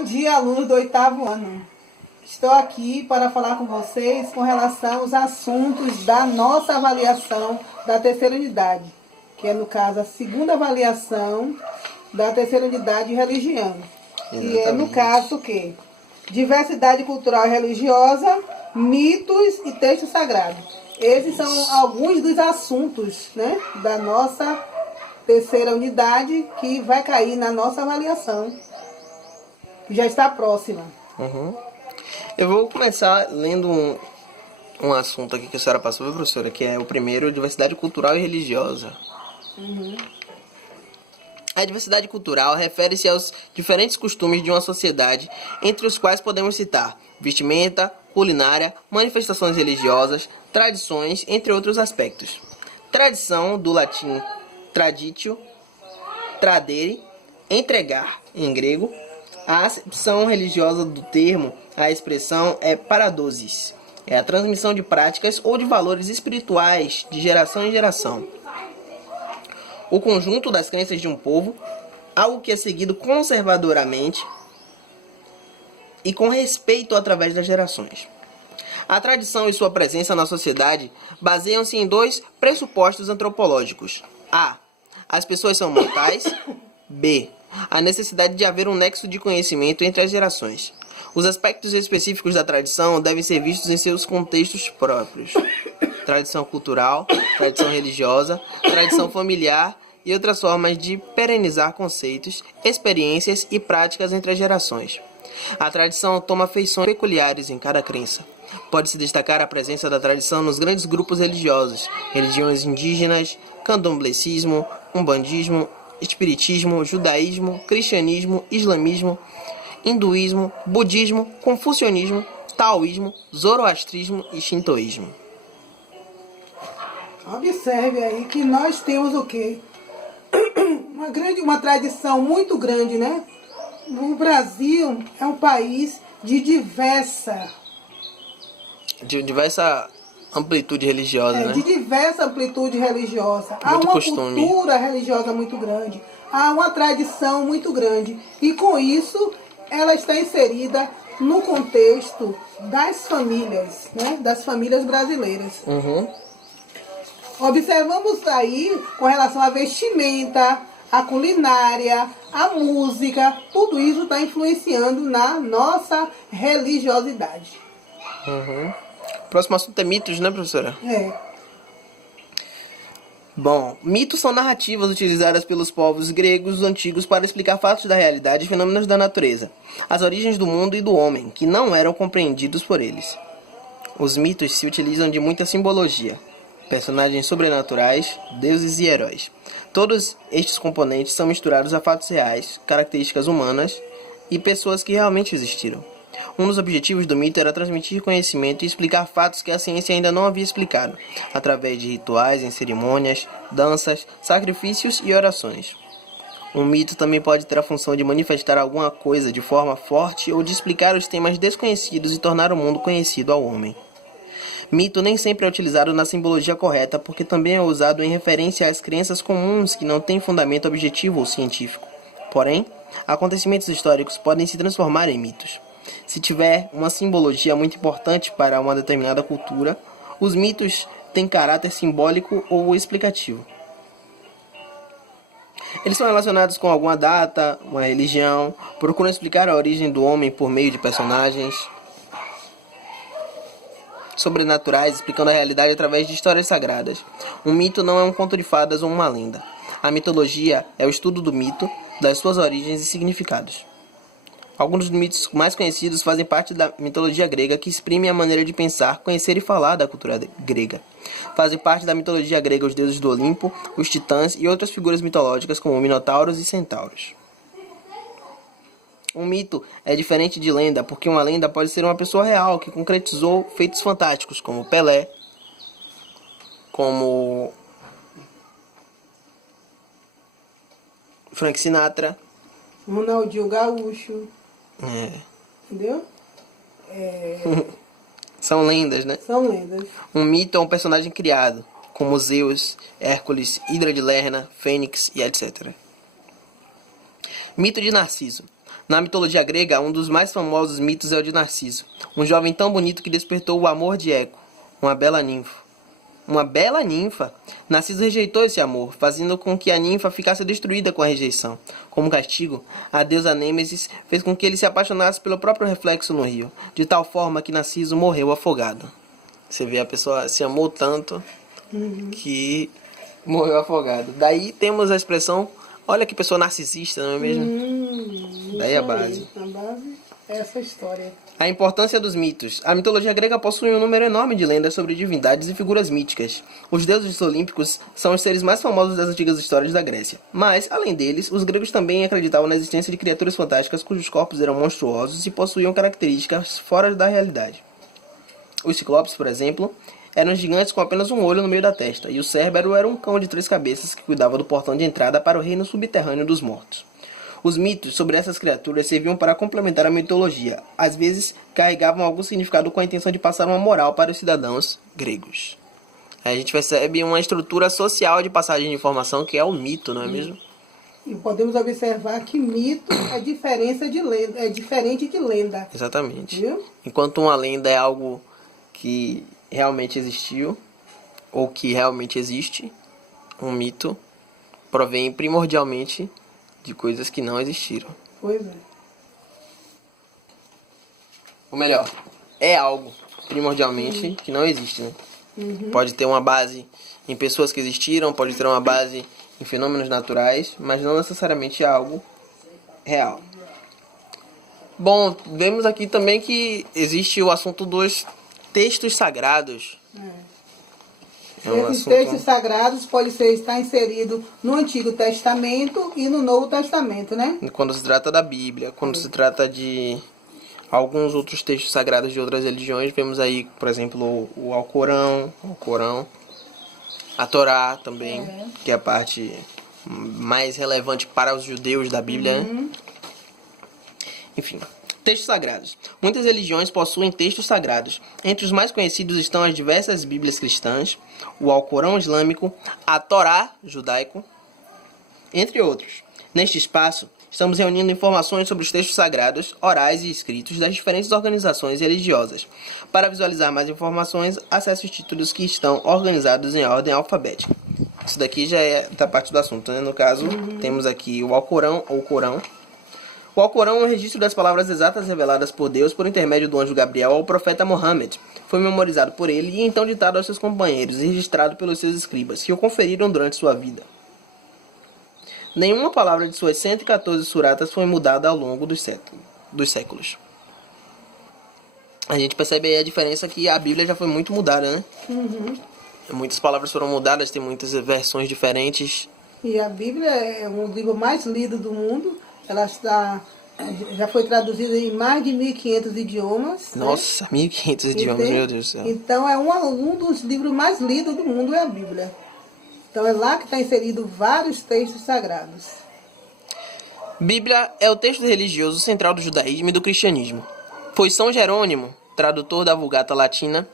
Bom dia, alunos do 8º ano. Estou aqui para falar com vocês com relação aos assuntos da nossa avaliação da terceira unidade, que é, no caso, a segunda avaliação da terceira unidade de religião. Exatamente. E é, no caso, o quê? Diversidade cultural e religiosa, mitos e texto sagrado. Esses são alguns dos assuntos, né, da nossa terceira unidade que vai cair na nossa avaliação. Já está próxima. Eu vou começar lendo um assunto aqui que a senhora passou, viu, professora? Que é o primeiro, diversidade cultural e religiosa. A diversidade cultural refere-se aos diferentes costumes de uma sociedade, entre os quais podemos citar vestimenta, culinária, manifestações religiosas, tradições, entre outros aspectos. Tradição, do latim traditio, tradere, entregar, em grego. A acepção religiosa do termo, a expressão é paradosis. É a transmissão de práticas ou de valores espirituais de geração em geração. O conjunto das crenças de um povo, algo que é seguido conservadoramente e com respeito através das gerações. A tradição e sua presença na sociedade baseiam-se em dois pressupostos antropológicos. A. As pessoas são mortais. B. A necessidade de haver um nexo de conhecimento entre as gerações. Os aspectos específicos da tradição devem ser vistos em seus contextos próprios. Tradição cultural, tradição religiosa, tradição familiar e outras formas de perenizar conceitos, experiências e práticas entre as gerações. A tradição toma feições peculiares em cada crença. Pode-se destacar a presença da tradição nos grandes grupos religiosos, religiões indígenas, candomblecismo, umbandismo, espiritismo, judaísmo, cristianismo, islamismo, hinduísmo, budismo, confucionismo, taoísmo, zoroastrismo e shintoísmo. Observe aí que nós temos o quê? Uma tradição muito grande, né? O Brasil é um país de diversa Amplitude religiosa, né? de diversa amplitude religiosa. Há Muito uma costume. cultura religiosa muito grande, há uma tradição muito grande. E com isso, ela está inserida no contexto das famílias, né? Das famílias brasileiras. Observamos aí com relação à vestimenta, à culinária, à música, tudo isso está influenciando na nossa religiosidade. Próximo assunto é mitos, né, professora? Bom, mitos são narrativas utilizadas pelos povos gregos antigos para explicar fatos da realidade e fenômenos da natureza, as origens do mundo e do homem, que não eram compreendidos por eles. Os mitos se utilizam de muita simbologia, personagens sobrenaturais, deuses e heróis. Todos estes componentes são misturados a fatos reais, características humanas e pessoas que realmente existiram. Um dos objetivos do mito era transmitir conhecimento e explicar fatos que a ciência ainda não havia explicado, através de rituais em cerimônias, danças, sacrifícios e orações. Um mito também pode ter a função de manifestar alguma coisa de forma forte ou de explicar os temas desconhecidos e tornar o mundo conhecido ao homem. Mito nem sempre é utilizado na simbologia correta, porque também é usado em referência às crenças comuns que não têm fundamento objetivo ou científico. Porém, acontecimentos históricos podem se transformar em mitos. Se tiver uma simbologia muito importante para uma determinada cultura, os mitos têm caráter simbólico ou explicativo. Eles são relacionados com alguma data, uma religião, procuram explicar a origem do homem por meio de personagens sobrenaturais, explicando a realidade através de histórias sagradas. Um mito não é um conto de fadas ou uma lenda. A mitologia é o estudo do mito, das suas origens e significados. Alguns dos mitos mais conhecidos fazem parte da mitologia grega, que exprime a maneira de pensar, conhecer e falar da cultura grega. Fazem parte da mitologia grega os deuses do Olimpo, os titãs e outras figuras mitológicas como minotauros e centauros. Um mito é diferente de lenda, porque uma lenda pode ser uma pessoa real que concretizou feitos fantásticos, como Pelé, como Frank Sinatra, Ronaldinho Gaúcho. Entendeu? São lendas, né? São lendas. Um mito é um personagem criado, como Zeus, Hércules, Hidra de Lerna, Fênix e etc. Mito de Narciso. Na mitologia grega, um dos mais famosos mitos é o de Narciso, um jovem tão bonito que despertou o amor de Eco, uma bela ninfa. Uma bela ninfa. Narciso rejeitou esse amor, fazendo com que a ninfa ficasse destruída com a rejeição. Como castigo, a deusa Nêmesis fez com que ele se apaixonasse pelo próprio reflexo no rio, de tal forma que Narciso morreu afogado. Você vê, a pessoa se amou tanto que morreu afogado. Daí temos a expressão, olha que pessoa narcisista, não é mesmo? Daí a base. A base é essa história. A importância dos mitos. A mitologia grega possui um número enorme de lendas sobre divindades e figuras míticas. Os deuses olímpicos são os seres mais famosos das antigas histórias da Grécia. Mas, além deles, os gregos também acreditavam na existência de criaturas fantásticas cujos corpos eram monstruosos e possuíam características fora da realidade. Os ciclopes, por exemplo, eram gigantes com apenas um olho no meio da testa, e o Cérbero era um cão de 3 cabeças que cuidava do portão de entrada para o reino subterrâneo dos mortos. Os mitos sobre essas criaturas serviam para complementar a mitologia. Às vezes, carregavam algum significado com a intenção de passar uma moral para os cidadãos gregos. Aí a gente percebe uma estrutura social de passagem de informação que é o mito, não é mesmo? E podemos observar que mito é diferente de lenda. Exatamente. Viu? Enquanto uma lenda é algo que realmente existiu, ou que realmente existe, um mito provém primordialmente de coisas que não existiram. Pois é. Ou melhor, é algo primordialmente que não existe, né? Pode ter uma base em pessoas que existiram, pode ter uma base em fenômenos naturais, mas não necessariamente algo real. Bom, vemos aqui também que existe o assunto dos textos sagrados. Esses textos sagrados podem estar inseridos no Antigo Testamento e no Novo Testamento, né? Quando se trata da Bíblia, quando se trata de alguns outros textos sagrados de outras religiões, vemos aí, por exemplo, o Alcorão, a Torá também, que é a parte mais relevante para os judeus da Bíblia, né? Enfim, textos sagrados. Muitas religiões possuem textos sagrados. Entre os mais conhecidos estão as diversas Bíblias cristãs, o Alcorão islâmico, a Torá judaico, entre outros. Neste espaço, estamos reunindo informações sobre os textos sagrados, orais e escritos das diferentes organizações religiosas. Para visualizar mais informações, acesse os títulos que estão organizados em ordem alfabética. Isso daqui já é da parte do assunto, né? No caso, temos aqui o Alcorão ou Corão. O Alcorão é um registro das palavras exatas reveladas por Deus por intermédio do anjo Gabriel ao profeta Muhammad. Foi memorizado por ele e então ditado aos seus companheiros e registrado pelos seus escribas, que o conferiram durante sua vida. Nenhuma palavra de suas 114 suratas foi mudada ao longo dos séculos. A gente percebe aí a diferença que a Bíblia já foi muito mudada, né? Muitas palavras foram mudadas, tem muitas versões diferentes. E a Bíblia é um livro mais lido do mundo. Ela já foi traduzida em mais de 1.500 idiomas. Nossa, 1.500 idiomas, meu Deus do céu. Então é um dos livros mais lidos do mundo, é a Bíblia. Então é lá que está inserido vários textos sagrados. Bíblia é o texto religioso central do judaísmo e do cristianismo. Foi São Jerônimo, tradutor da Vulgata Latina,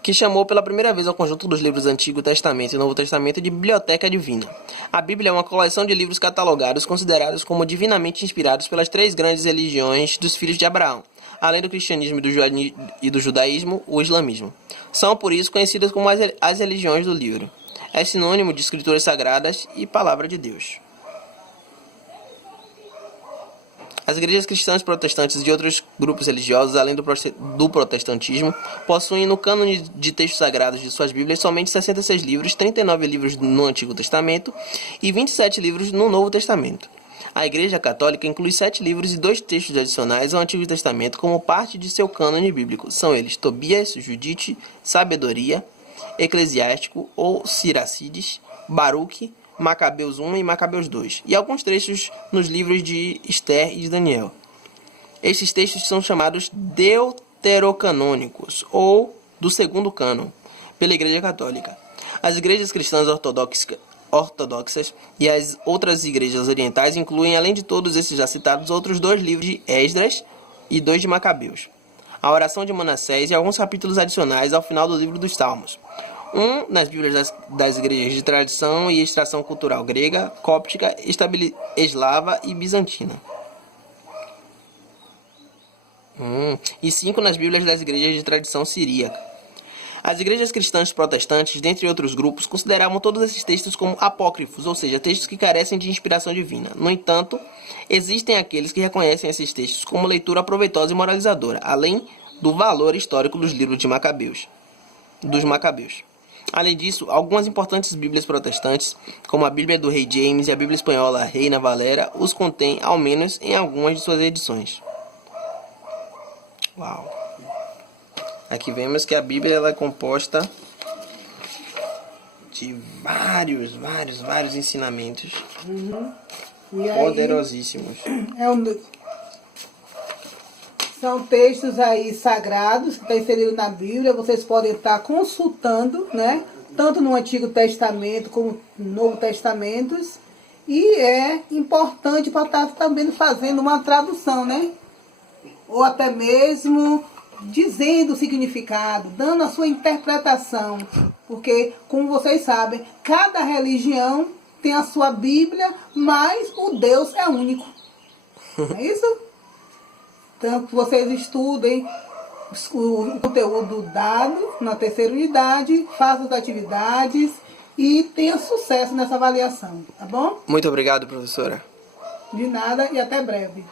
que chamou pela primeira vez ao conjunto dos livros Antigo Testamento e Novo Testamento de Biblioteca Divina. A Bíblia é uma coleção de livros catalogados considerados como divinamente inspirados pelas 3 grandes religiões dos filhos de Abraão, além do cristianismo e do judaísmo, o islamismo. São, por isso, conhecidas como as religiões do livro. É sinônimo de escrituras sagradas e palavra de Deus. As igrejas cristãs protestantes e outros grupos religiosos, além do protestantismo, possuem no cânone de textos sagrados de suas Bíblias somente 66 livros, 39 livros no Antigo Testamento e 27 livros no Novo Testamento. A Igreja Católica inclui 7 livros e 2 textos adicionais ao Antigo Testamento como parte de seu cânone bíblico. São eles Tobias, Judite, Sabedoria, Eclesiástico ou Siracides, Baruque, Macabeus 1 e Macabeus 2, e alguns trechos nos livros de Esther e de Daniel. Esses textos são chamados deuterocanônicos, ou do segundo cânon, pela Igreja Católica. As igrejas cristãs ortodoxas e as outras igrejas orientais incluem, além de todos esses já citados, outros 2 livros de Esdras e 2 de Macabeus, a oração de Manassés e alguns capítulos adicionais ao final do livro dos Salmos. Nas Bíblias das igrejas de tradição e extração cultural grega, cóptica, eslava e bizantina. E 5 nas Bíblias das igrejas de tradição siríaca. As igrejas cristãs protestantes, dentre outros grupos, consideravam todos esses textos como apócrifos, ou seja, textos que carecem de inspiração divina. No entanto, existem aqueles que reconhecem esses textos como leitura proveitosa e moralizadora, além do valor histórico dos livros de dos Macabeus. Além disso, algumas importantes Bíblias protestantes, como a Bíblia do Rei James e a Bíblia espanhola Reina Valera, os contêm, ao menos em algumas de suas edições. Uau! Aqui vemos que a Bíblia ela é composta de vários ensinamentos E aí, poderosíssimos. são textos aí sagrados que estão inseridos na Bíblia. Vocês podem estar consultando, né? Tanto no Antigo Testamento como no Novo Testamento. E é importante para estar também fazendo uma tradução, né? Ou até mesmo dizendo o significado, dando a sua interpretação. Porque, como vocês sabem, cada religião tem a sua Bíblia, mas o Deus é único. Não é isso? Então, que vocês estudem o conteúdo dado na terceira unidade, façam as atividades e tenham sucesso nessa avaliação, tá bom? Muito obrigado, professora. De nada e até breve.